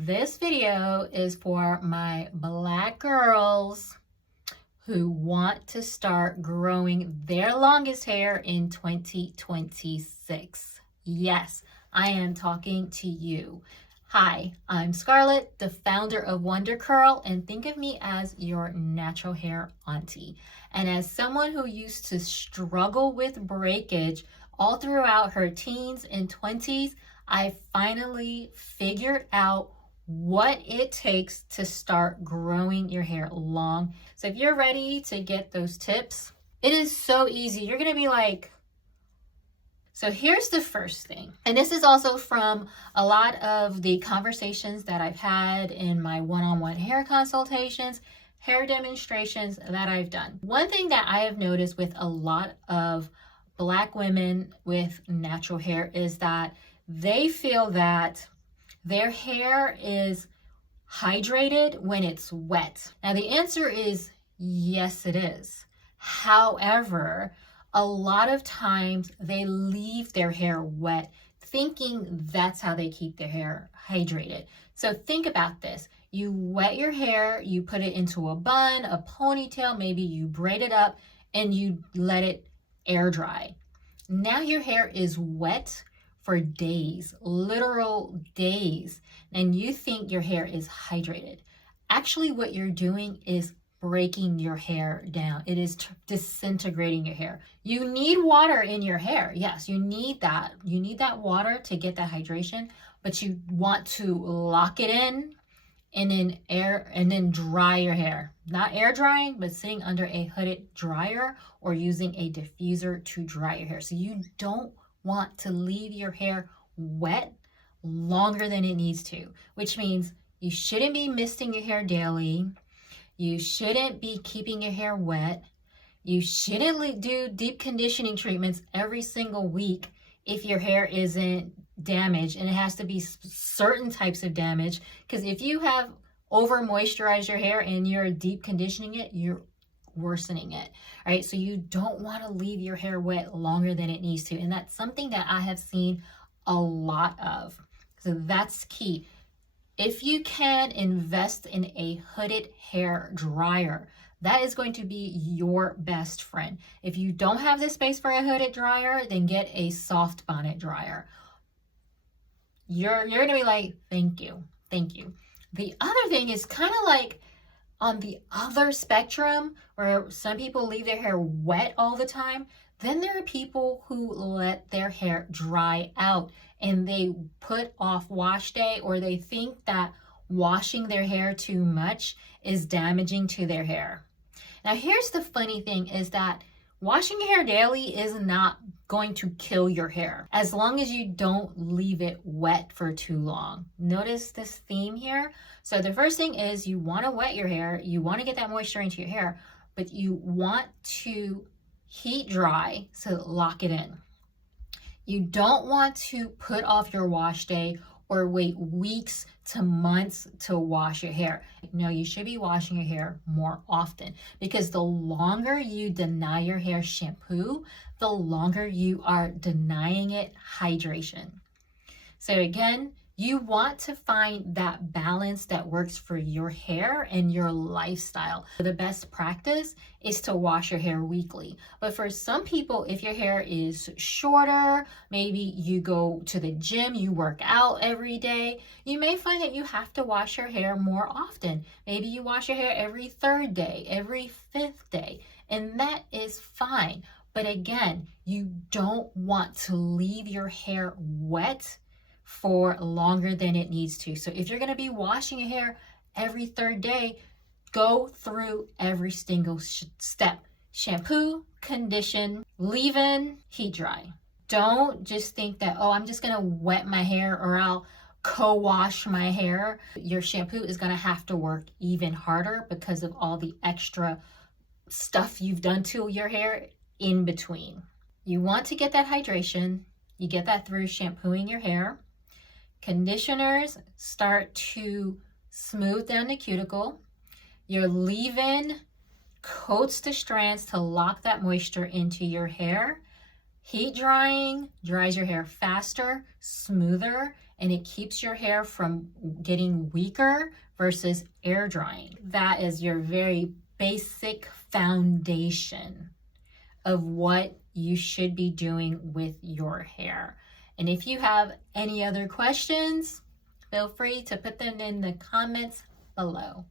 This video is for my Black girls who want to start growing their longest hair in 2026. Yes, I am talking to you. Hi, I'm Scarlett, the founder of Wonder Curl, and think of me as your natural hair auntie. And as someone who used to struggle with breakage all throughout her teens and 20s, I finally figured out what it takes to start growing your hair long. So if you're ready to get those tips, it is so easy. You're gonna be like, so here's the first thing. And this is also from a lot of the conversations that I've had in my one-on-one hair consultations, hair demonstrations that I've done. One thing that I have noticed with a lot of Black women with natural hair is that they feel that their hair is hydrated when it's wet. Now the answer is yes, it is. However, a lot of times they leave their hair wet thinking that's how they keep their hair hydrated. So think about this. You wet your hair, you put it into a bun, a ponytail, maybe you braid it up and you let it air dry. Now your hair is wet for days, literal days, and you think your hair is hydrated. Actually, what you're doing is breaking your hair down. It is disintegrating your hair. You need water in your hair. Yes, you need that. You need that water to get that hydration, but you want to lock it in and then dry your hair. Not air drying, but sitting under a hooded dryer or using a diffuser to dry your hair. So you don't want to leave your hair wet longer than it needs to, which means you shouldn't be misting your hair daily. You shouldn't be keeping your hair wet. You shouldn't do deep conditioning treatments every single week if your hair isn't damaged, and it has to be certain types of damage, because if you have over moisturized your hair and you're deep conditioning it, you're worsening it. All right, so you don't want to leave your hair wet longer than it needs to, and that's something that I have seen a lot of. So that's key. If you can invest in a hooded hair dryer, that is going to be your best friend. If you don't have the space for a hooded dryer, then get a soft bonnet dryer. You're gonna be like, thank you. The other thing is kind of like on the other spectrum, where some people leave their hair wet all the time. Then there are people who let their hair dry out and they put off wash day, or they think that washing their hair too much is damaging to their hair. Now here's the funny thing, is that washing your hair daily is not going to kill your hair as long as you don't leave it wet for too long. Notice this theme here. So the first thing is you want to wet your hair, you want to get that moisture into your hair, but you want to heat dry, so lock it in. You don't want to put off your wash day or wait weeks to months to wash your hair. No, you should be washing your hair more often, because the longer you deny your hair shampoo, the longer you are denying it hydration. So again, you want to find that balance that works for your hair and your lifestyle. The best practice is to wash your hair weekly. But for some people, if your hair is shorter, maybe you go to the gym, you work out every day, you may find that you have to wash your hair more often. Maybe you wash your hair every third day, every fifth day, and that is fine. But again, you don't want to leave your hair wet for longer than it needs to. So if you're going to be washing your hair every third day, go through every single step. Shampoo, condition, leave-in, heat dry. Don't just think that, oh, I'm just going to wet my hair or I'll co-wash my hair. Your shampoo is going to have to work even harder because of all the extra stuff you've done to your hair in between. You want to get that hydration. You get that through shampooing your hair. Conditioners start to smooth down the cuticle. Your leave-in coats the strands to lock that moisture into your hair. Heat drying dries your hair faster, smoother, and it keeps your hair from getting weaker versus air drying. That is your very basic foundation of what you should be doing with your hair. And if you have any other questions, feel free to put them in the comments below.